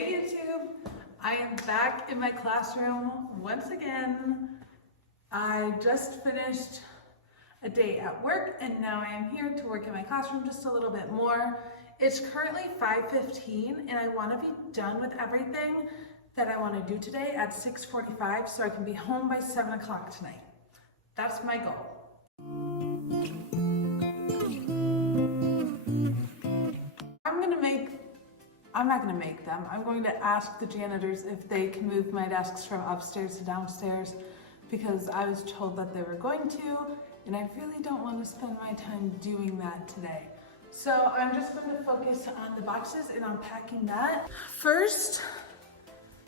Hey YouTube, I am back in my classroom once again. I just finished a day at work and now I am here to work in my classroom just a little bit more. It's currently 5:15 and I want to be done with everything that I want to do today at 6:45 so I can be home by 7 o'clock tonight. That's my goal. I'm not going to make them. I'm going to ask the janitors if they can move my desks from upstairs to downstairs because I was told that they were going to, and I really don't want to spend my time doing that today. So I'm just going to focus on the boxes and unpacking that. First,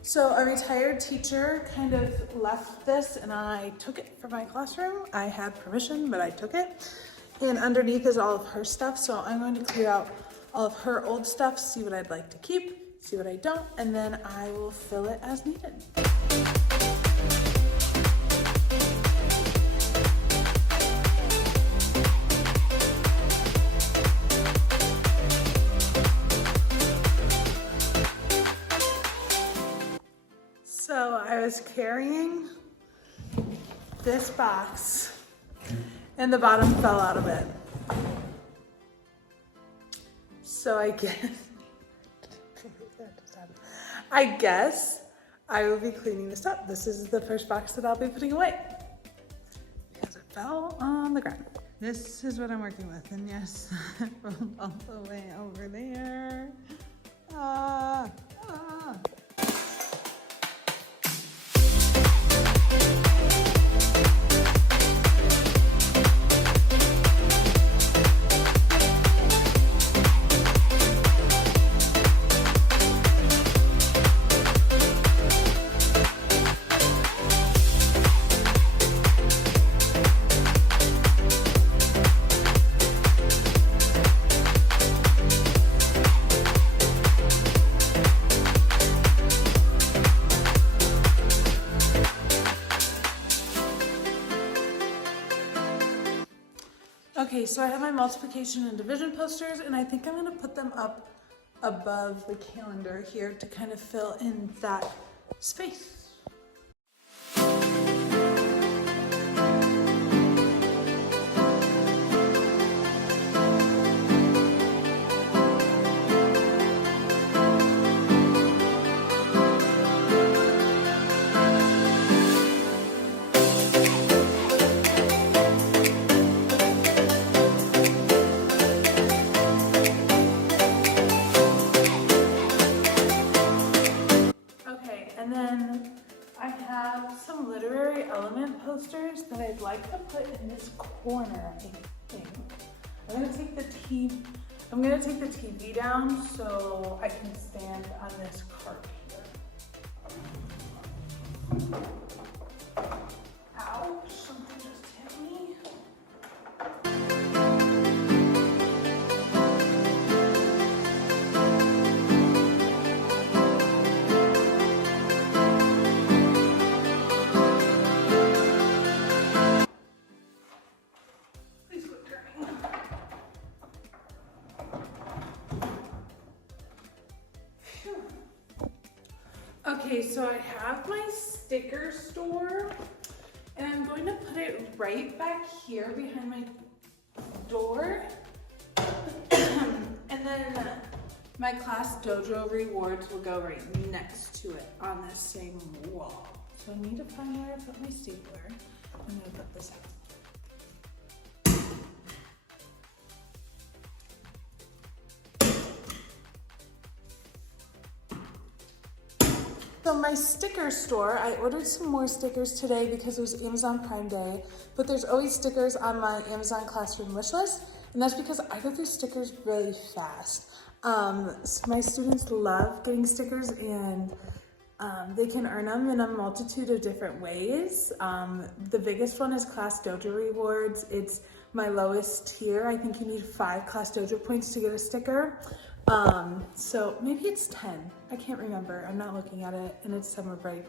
so a retired teacher kind of left this and I took it for my classroom. I had permission, but I took it. And underneath is all of her stuff, so I'm going to clear out all of her old stuff, see what I'd like to keep, see what I don't, and then I will fill it as needed. So I was carrying this box and the bottom fell out of it. So I guess I will be cleaning this up. This is the first box that I'll be putting away because it fell on the ground. This is what I'm working with, and yes, it rolled all the way over there. Okay, so I have my multiplication and division posters, and I think I'm gonna put them up above the calendar here to kind of fill in that space. And then I have some literary element posters that I'd like to put in this corner, I think. I'm gonna take the TV down so I can stand on this cart here. Ouch, something just hit me. Okay, so I have my sticker store and I'm going to put it right back here behind my door. And then my class dojo rewards will go right next to it on this same wall. So I need to find where I put my stapler. I'm gonna put this out. So my sticker store, I ordered some more stickers today because it was Amazon Prime Day, but there's always stickers on my Amazon Classroom wish list, and that's because I go through stickers really fast. So my students love getting stickers, and they can earn them in a multitude of different ways. The biggest one is Class Dojo Rewards. It's my lowest tier. I think you need 5 Class Dojo points to get a sticker. So maybe it's 10. I can't remember. I'm not looking at it and it's summer break.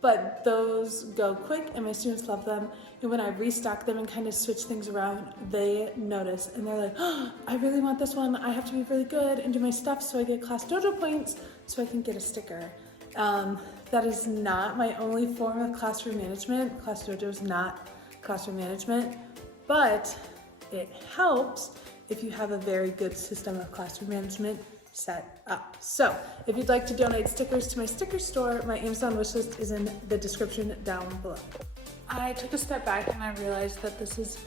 But those go quick and my students love them. And when I restock them and kind of switch things around, they notice and they're like, oh, I really want this one. I have to be really good and do my stuff so I get Class Dojo points so I can get a sticker. That is not my only form of classroom management. ClassDojo is not classroom management, but it helps if you have a very good system of classroom management set up. So if you'd like to donate stickers to my sticker store, my Amazon wishlist is in the description down below. I took a step back and I realized that this is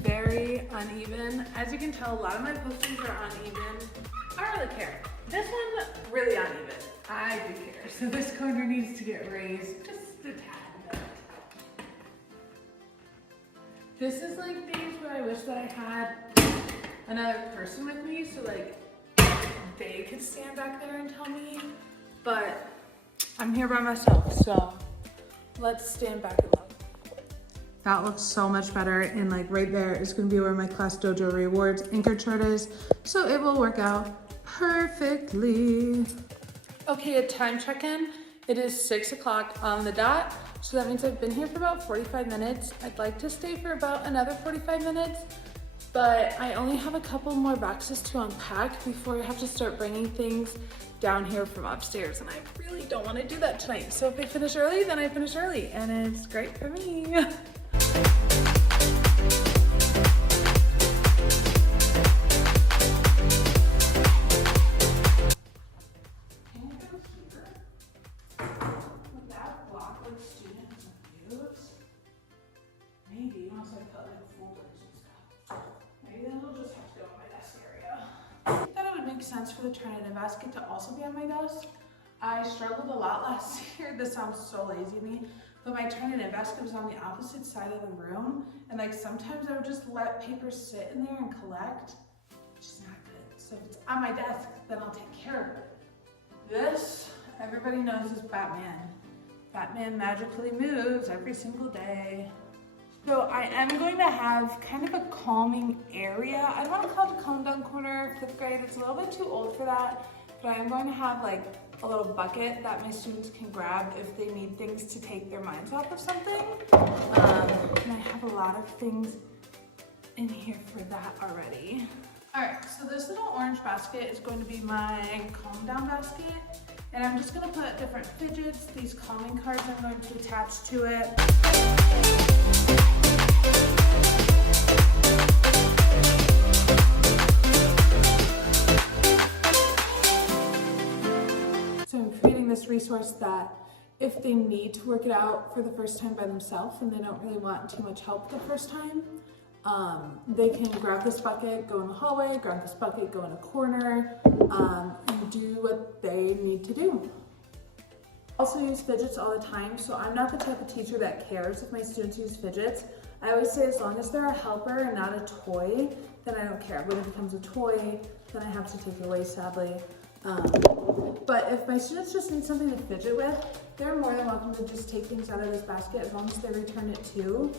very uneven. As you can tell, a lot of my postings are uneven. I don't really care. This one, really uneven. I do care. So this corner needs to get raised just a tad bit. This is like days where I wish that I had another person with me, so like they could stand back there and tell me, but I'm here by myself, so let's stand back and look. That looks so much better, and like right there is gonna be where my ClassDojo Rewards anchor chart is, so it will work out perfectly. Okay, a time check-in. It is 6 o'clock on the dot, so that means I've been here for about 45 minutes. I'd like to stay for about another 45 minutes, but I only have a couple more boxes to unpack before I have to start bringing things down here from upstairs, and I really don't want to do that tonight. So if I finish early, then I finish early, and it's great for me. Maybe once I put like folders and stuff. Maybe then we'll just have to go in my desk area. I thought it would make sense for the turn-in basket to also be on my desk. I struggled a lot last year. This sounds so lazy to me, but my turn-in basket was on the opposite side of the room, and like sometimes I would just let papers sit in there and collect, which is not good. So if it's on my desk, then I'll take care of it. This, everybody knows, is Batman. Batman magically moves every single day. So I am going to have kind of a calming area. I don't want to call it a calm down corner, 5th grade. It's a little bit too old for that, but I am going to have like a little bucket that my students can grab if they need things to take their minds off of something. And I have a lot of things in here for that already. All right, so this little orange basket is going to be my calm down basket. And I'm just gonna put different fidgets, these calming cards I'm going to attach to it. So I'm creating this resource that if they need to work it out for the first time by themselves and they don't really want too much help the first time, they can grab this bucket, go in the hallway, grab this bucket, go in a corner, and do what they need to do. I also use fidgets all the time, so I'm not the type of teacher that cares if my students use fidgets. I always say as long as they're a helper and not a toy, then I don't care. When it becomes a toy, then I have to take it away, sadly. But if my students just need something to fidget with, they're more than welcome to just take things out of this basket as long as they return it too.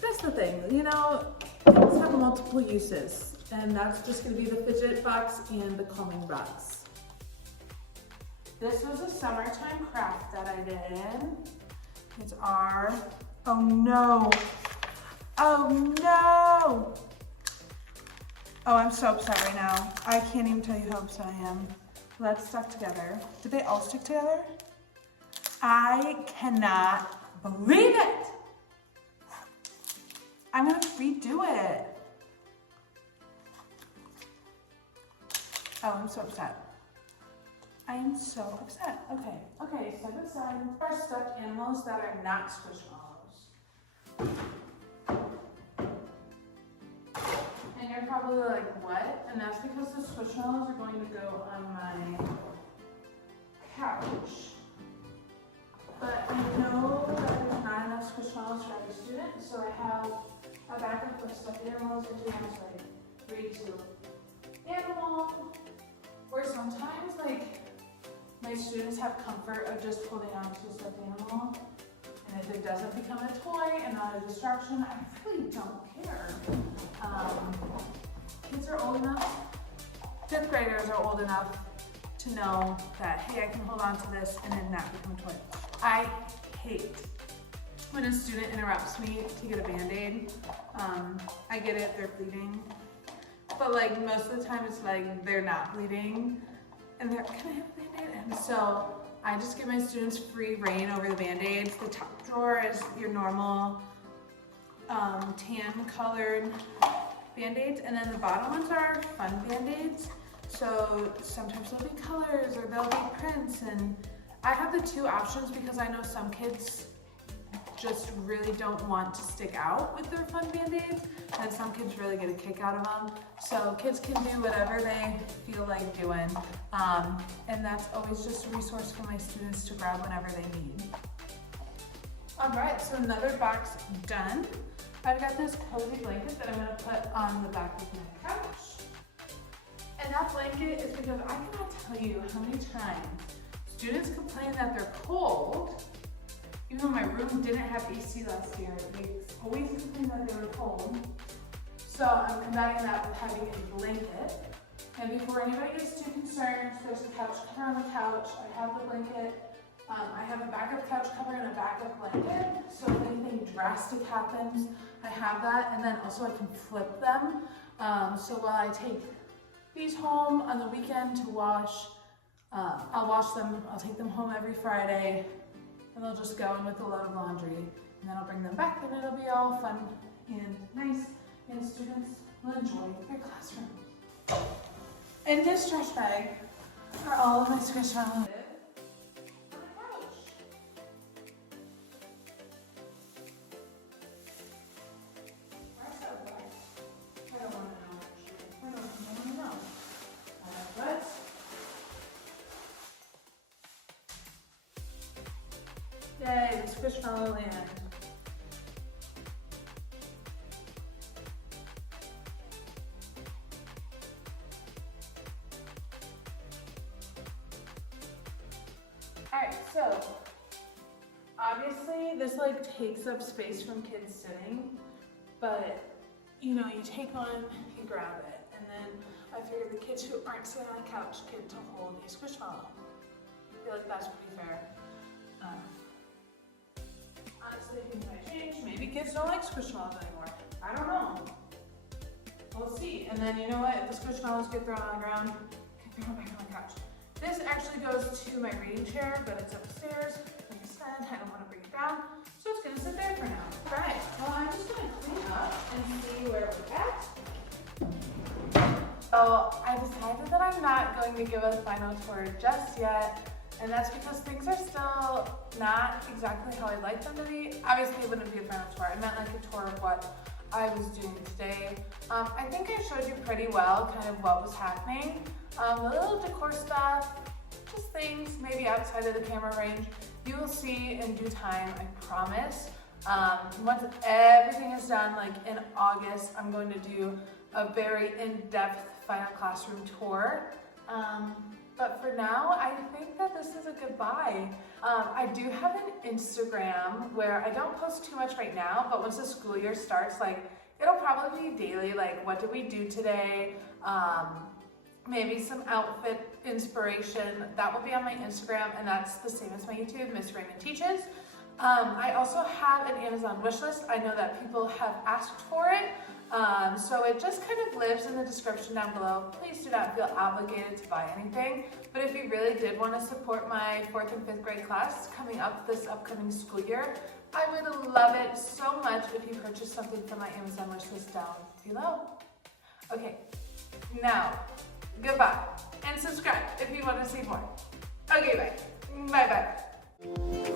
That's the thing, you know, things have multiple uses, and that's just gonna be the fidget box and the calming box. This was a summertime craft that I did. It's our, oh no, oh no. Oh, I'm so upset right now. I can't even tell you how upset I am. That's stuck together. Did they all stick together? I cannot believe it. I'm gonna redo it. Oh, I'm so upset. I am so upset. Okay, step aside. Our stuffed animals that are not squishmallows. And you're probably like, what? And that's because the squishmallows are going to go on my couch. But I know that there's not enough squishmallows for every student, so I have a backup of stuffed animals or two ones like read to animal. Or sometimes like my students have comfort of just holding on to a stuffed animal. And if it doesn't become a toy and not a distraction, I really don't care. Kids are old enough, 5th graders are old enough to know that, hey, I can hold on to this and then not become a toy. I hate when a student interrupts me to get a Band-Aid. I get it, they're bleeding. but like most of the time it's like they're not bleeding and they're gonna have a Band-Aid. And so I just give my students free reign over the Band-Aids. The top drawer is your normal tan colored Band-Aids, and then the bottom ones are fun Band-Aids. So sometimes they'll be colors or they'll be prints, and I have the two options because I know some kids just really don't want to stick out with their fun Band-Aids, and some kids really get a kick out of them. So kids can do whatever they feel like doing, and that's always just a resource for my students to grab whenever they need. All right, so another box done. I've got this cozy blanket that I'm gonna put on the back of my couch. And that blanket is because I cannot tell you how many times students complain that they're cold. Even though my room didn't have AC last year, they always complained that they were cold. So I'm combating that with having a blanket. And before anybody gets too concerned, there's a couch cover on the couch. I have the blanket. I have a backup couch cover and a backup blanket. So if anything drastic happens, I have that. And then also I can flip them. So while I take these home on the weekend to wash, I'll wash them. I'll take them home every Friday. And they'll just go in with a load of laundry, and then I'll bring them back, and it'll be all fun and nice, and students will enjoy their classroom. In this trash bag are all of my Squishmallows on the couch. Where's that bag? I don't want to know. I don't want to know. What? Yay, the Squishmallow land. Alright, so obviously this like takes up space from kids sitting, but you know, you take one, you grab it, and then I figured the kids who aren't sitting on the couch get to hold a Squishmallow. I feel like that's pretty fair. Honestly, things might change. Maybe kids don't like Squishmallows anymore. I don't know. We'll see. And then you know what? If the Squishmallows get thrown on the ground, I can throw them back on the couch. This actually goes to my reading chair, but it's upstairs. Like I said, I don't want to bring it down, so it's gonna sit there for now. All right. Well, I'm just gonna clean up and see where we're at. So I decided that I'm not going to give a final tour just yet. And that's because things are still not exactly how I'd like them to be. Obviously, it wouldn't be a final tour. I meant like a tour of what I was doing today. I think I showed you pretty well kind of what was happening. A little decor stuff, just things maybe outside of the camera range. You will see in due time, I promise. Once everything is done, like in August, I'm going to do a very in-depth final classroom tour. But for now, I think that this is a goodbye. I do have an Instagram where I don't post too much right now, but once the school year starts, like it'll probably be daily, like what did we do today? Maybe some outfit inspiration. That will be on my Instagram, and that's the same as my YouTube, Miss Raymond Teaches. I also have an Amazon wish list. I know that people have asked for it. So it just kind of lives in the description down below. Please do not feel obligated to buy anything. But if you really did want to support my 4th and 5th grade class coming up this upcoming school year, I would love it so much if you purchase something from my Amazon wish list down below. Okay, now, goodbye. And subscribe if you want to see more. Okay, bye. Bye-bye.